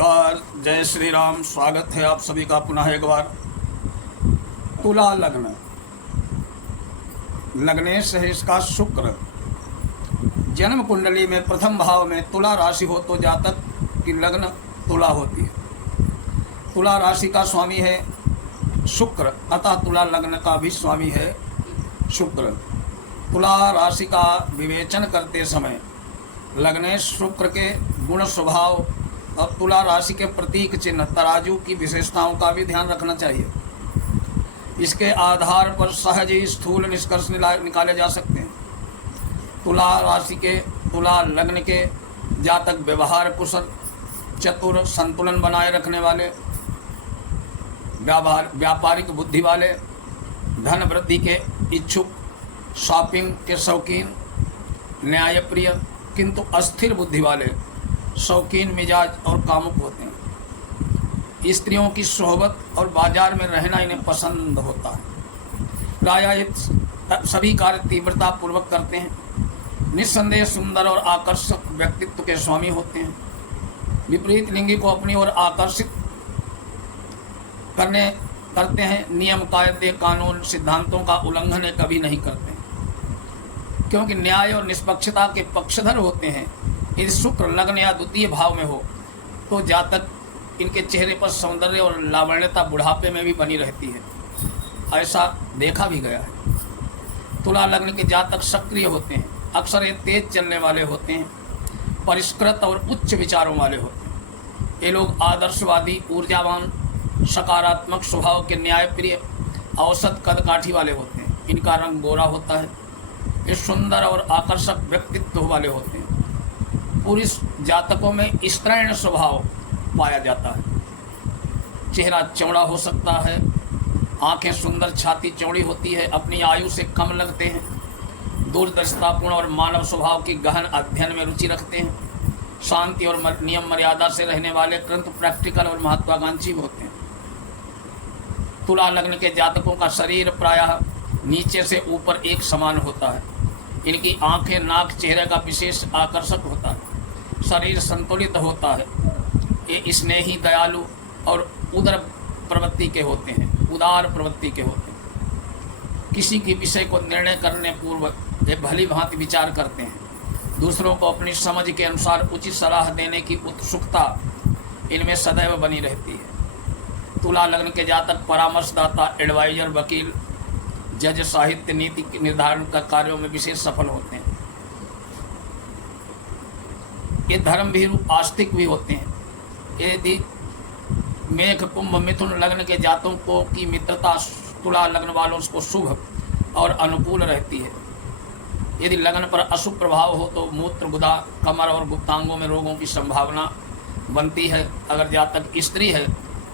नमस्कार, जय श्री राम। स्वागत है आप सभी का पुनः एक बार। तुला लग्न, लग्नेश है इसका शुक्र। जन्म कुंडली में प्रथम भाव में तुला राशि हो तो जातक की लग्न तुला होती है। तुला राशि का स्वामी है शुक्र, अतः तुला लग्न का भी स्वामी है शुक्र। तुला राशि का विवेचन करते समय लग्नेश शुक्र के गुण स्वभाव और तुला राशि के प्रतीक चिन्ह तराजू की विशेषताओं का भी ध्यान रखना चाहिए। इसके आधार पर सहज ही स्थूल निष्कर्ष निकाले जा सकते हैं। तुला राशि के, तुला लग्न के जातक व्यवहार कुशल, चतुर, संतुलन बनाए रखने वाले, व्यापारिक बुद्धि वाले, धन वृद्धि के इच्छुक, शॉपिंग के शौकीन, न्यायप्रिय किंतु अस्थिर बुद्धि वाले, शौकीन मिजाज और कामुक होते हैं। स्त्रियों की सोहबत और बाजार में रहना इन्हें पसंद होता है। प्रायः सभी कार्य तीव्रता पूर्वक करते हैं। निस्संदेह सुंदर और आकर्षक व्यक्तित्व के स्वामी होते हैं। विपरीत लिंगी को अपनी ओर आकर्षित करते हैं। नियम, कायदे, कानून, सिद्धांतों का उल्लंघन कभी नहीं करते, क्योंकि न्याय और निष्पक्षता के पक्षधर होते हैं। यदि शुक्र लग्न या द्वितीय भाव में हो तो जातक इनके चेहरे पर सौंदर्य और लावण्यता बुढ़ापे में भी बनी रहती है, ऐसा देखा भी गया है। तुला लग्न के जातक सक्रिय होते हैं, अक्सर ये तेज चलने वाले होते हैं, परिष्कृत और उच्च विचारों वाले होते हैं। ये लोग आदर्शवादी, ऊर्जावान, सकारात्मक स्वभाव के, न्यायप्रिय, औसत कदकाठी वाले होते हैं। इनका रंग गोरा होता है। ये सुंदर और आकर्षक व्यक्तित्व वाले होते हैं। पुरुष जातकों में स्त्रैण स्वभाव पाया जाता है। चेहरा चौड़ा हो सकता है, आंखें सुंदर, छाती चौड़ी होती है, अपनी आयु से कम लगते हैं, दूरदर्शितापूर्ण और मानव स्वभाव की गहन अध्ययन में रुचि रखते हैं, शांति और नियम मर्यादा से रहने वाले, परंतु प्रैक्टिकल और महत्वाकांक्षी होते हैं। तुला लग्न के जातकों का शरीर प्रायः नीचे से ऊपर एक समान होता है। इनकी आंखें, नाक, चेहरे का विशेष आकर्षक होता है। शरीर संतुलित होता है। ये स्नेही, दयालु और उदार प्रवृत्ति के होते हैं। किसी की विषय को निर्णय करने पूर्व ये भली भांति विचार करते हैं। दूसरों को अपनी समझ के अनुसार उचित सलाह देने की उत्सुकता इनमें सदैव बनी रहती है। तुला लग्न के जातक परामर्शदाता, एडवाइजर, वकील, जज, साहित्य, नीति निर्धारण का कार्यों में विशेष सफल होते हैं। ये धर्मभीरु, आस्तिक भी होते हैं। यदि मेघ, कुंभ, मिथुन लग्न के जातकों की मित्रता तुला लग्न वालों को शुभ और अनुकूल रहती है। यदि लग्न पर अशुभ प्रभाव हो तो मूत्र, गुदा, कमर और गुप्तांगों में रोगों की संभावना बनती है। अगर जातक स्त्री है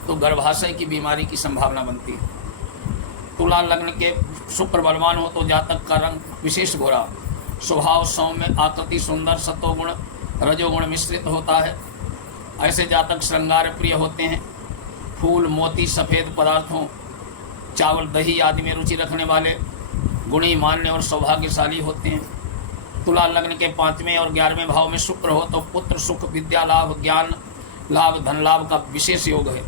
तो गर्भाशय की बीमारी की संभावना बनती है। तुला लग्न के शुक्र बलवान हो तो जातक का रंग विशेष गोरा, स्वभाव सौम्य, आकृति सुंदर, सतोगुण रजोगुण मिश्रित होता है। ऐसे जातक श्रृंगार प्रिय होते हैं। फूल, मोती, सफ़ेद पदार्थों, चावल, दही आदि में रुचि रखने वाले, गुणी, मान्य और सौभाग्यशाली होते हैं। तुला लग्न के 5वें और 11वें भाव में शुक्र हो तो पुत्र सुख, विद्या लाभ, ज्ञान लाभ, धन लाभ का विशेष योग है।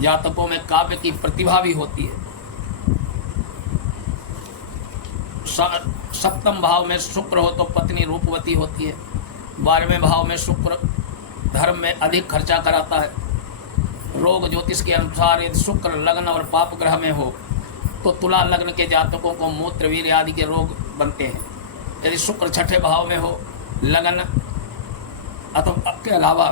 जातकों में काव्य की प्रतिभा भी होती है। 7वें भाव में शुक्र हो तो पत्नी रूपवती होती है। 12वें भाव में शुक्र धर्म में अधिक खर्चा कराता है। रोग ज्योतिष के अनुसार यदि शुक्र लग्न और पाप ग्रह में हो तो तुला लग्न के जातकों को मूत्र, वीर्य आदि के रोग बनते हैं। यदि शुक्र 6ठे भाव में हो, लग्न अथवा के अलावा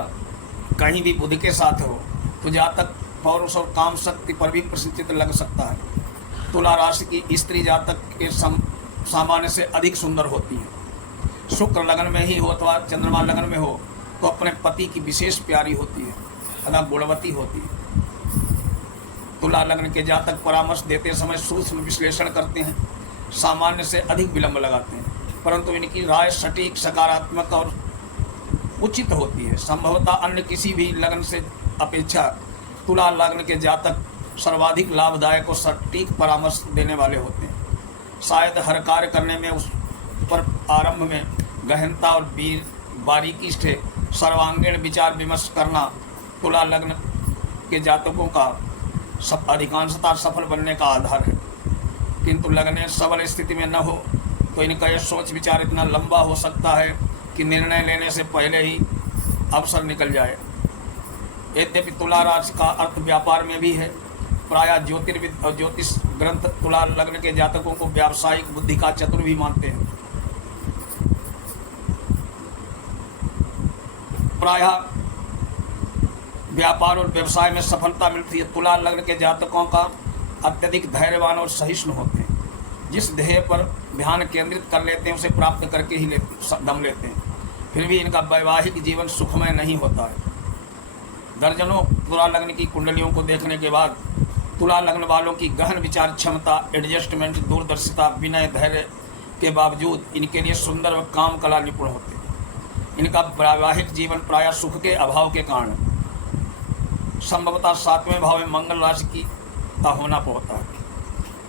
कहीं भी बुध के साथ हो तो जातक पौरुष और काम शक्ति पर भी प्रसिद्ध लग सकता है। तुला राशि की स्त्री जातक के सामान्य से अधिक सुंदर होती है। शुक्र लग्न में ही हो अथवा चंद्रमा लग्न में हो तो अपने पति की विशेष प्यारी होती है, अदा गुणवती होती है। तुला लग्न के जातक परामर्श देते समय सूक्ष्म विश्लेषण करते हैं, सामान्य से अधिक विलंब लगाते हैं, परंतु इनकी राय सटीक, सकारात्मक और उचित होती है। संभवतः अन्य किसी भी लग्न से अपेक्षा तुला लग्न के जातक सर्वाधिक लाभदायक और सटीक परामर्श देने वाले होते हैं। शायद हर कार्य करने में उस पर आरंभ में गहनता और बारीकी से सर्वांगीण विचार विमर्श करना तुला लग्न के जातकों का अधिकांशता सफल बनने का आधार है, किंतु लग्न सबल स्थिति में न हो तो इनका यह सोच विचार इतना लंबा हो सकता है कि निर्णय लेने से पहले ही अवसर निकल जाए। यद्यपि तुला राशि का अर्थ व्यापार में भी है। प्रायः ज्योतिर्विद और ज्योतिष ग्रंथ तुला लग्न के जातकों को व्यावसायिक बुद्धि का चतुर भी मानते हैं। प्रायः व्यापार और व्यवसाय में सफलता मिलती है। तुला लग्न के जातकों का अत्यधिक धैर्यवान और सहिष्णु होते हैं। जिस ध्येय पर ध्यान केंद्रित कर लेते हैं उसे प्राप्त करके ही दम लेते हैं। फिर भी इनका वैवाहिक जीवन सुखमय नहीं होता है। दर्जनों तुला लग्न की कुंडलियों को देखने के बाद तुला लग्न वालों की गहन विचार क्षमता, एडजस्टमेंट, दूरदर्शिता, विनय, धैर्य के बावजूद इनके लिए सुंदर व काम कला निपुण होते हैं। इनका वैवाहिक जीवन प्रायः सुख के अभाव के कारण संभवतः 7वें भाव में मंगल राशि की का होना होता है।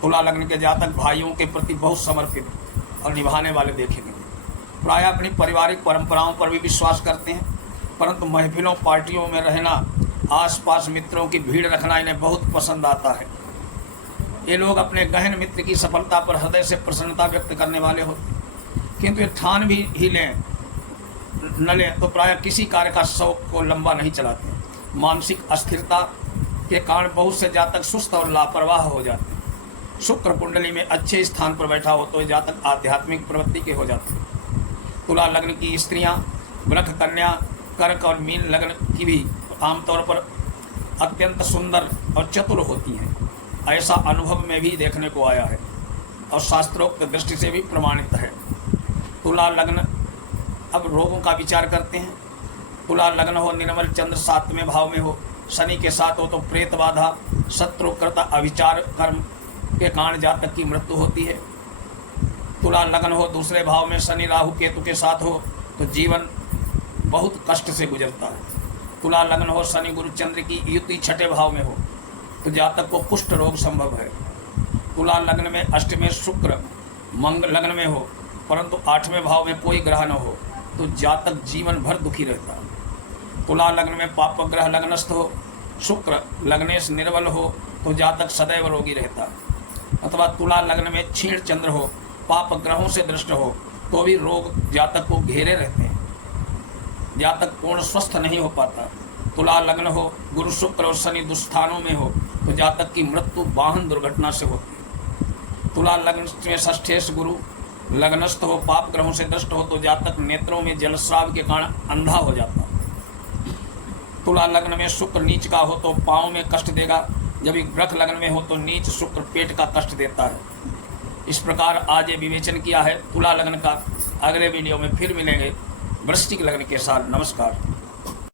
तुला लग्न के जातक भाइयों के प्रति बहुत समर्पित और निभाने वाले देखे गए। प्रायः अपनी पारिवारिक परंपराओं पर भी विश्वास करते हैं, परंतु महफिलों, पार्टियों में रहना, आसपास मित्रों की भीड़ रखना इन्हें बहुत पसंद आता है। ये लोग अपने गहन मित्र की सफलता पर हृदय से प्रसन्नता व्यक्त करने वाले होते हैं, किंतु ये ठान भी ही लें न लें तो प्रायः किसी कार्य का शौक को लंबा नहीं चलाते। मानसिक अस्थिरता के कारण बहुत से जातक सुस्त और लापरवाह हो जाते हैं। शुक्र कुंडली में अच्छे स्थान पर बैठा हो तो ये जातक आध्यात्मिक प्रवृत्ति के हो जाते हैं। तुला लग्न की स्त्रियां वृष, कन्या, कर्क और मीन लग्न की भी आमतौर पर अत्यंत सुंदर और चतुर होती हैं। ऐसा अनुभव में भी देखने को आया है और शास्त्रोक्त दृष्टि से भी प्रमाणित है। तुला लग्न, अब रोगों का विचार करते हैं। तुला लग्न हो, निर्मल चंद्र 7वें भाव में हो, शनि के साथ हो तो प्रेत बाधा, शत्रुकृत अविचार कर्म के कारण जातक की मृत्यु होती है। तुला लग्न हो, दूसरे भाव में शनि राहु केतु के साथ हो तो जीवन बहुत कष्ट से गुजरता है। तुला लग्न हो, शनि गुरु चंद्र की युति 6ठे भाव में हो तो जातक को कुष्ठ रोग संभव है। तुला लग्न में अष्टमें शुक्र मंगल लग्न में हो परंतु 8वें भाव में कोई ग्रह न हो तो जातक जीवन भर दुखी रहता है। तुला लग्न में पाप ग्रह लग्नस्थ हो, शुक्र लग्नेश निर्बल हो तो जातक सदैव रोगी रहता है। अथवा तुला लग्न में क्षीण चंद्र हो, पाप ग्रहों से दृष्ट हो तो भी रोग जातक को घेरे रहते हैं। जातक पूर्ण स्वस्थ नहीं हो पाता। तुला लग्न हो, गुरु शुक्र और शनि दुस्थानों में हो तो जातक की मृत्यु वाहन दुर्घटना से होती है। तुला लग्न में षष्ठेश गुरु लग्नस्थ हो, पाप ग्रहों से दृष्ट हो तो जातक नेत्रों में जलस्राव के कारण अंधा हो जाता है। तुला लग्न में शुक्र नीच का हो तो पाँव में कष्ट देगा, जब वृष लग्न में हो तो नीच शुक्र पेट का कष्ट देता है। इस प्रकार आज ये विवेचन किया है तुला लग्न का। अगले वीडियो में फिर मिलेंगे वृश्चिक लग्न के साथ। नमस्कार।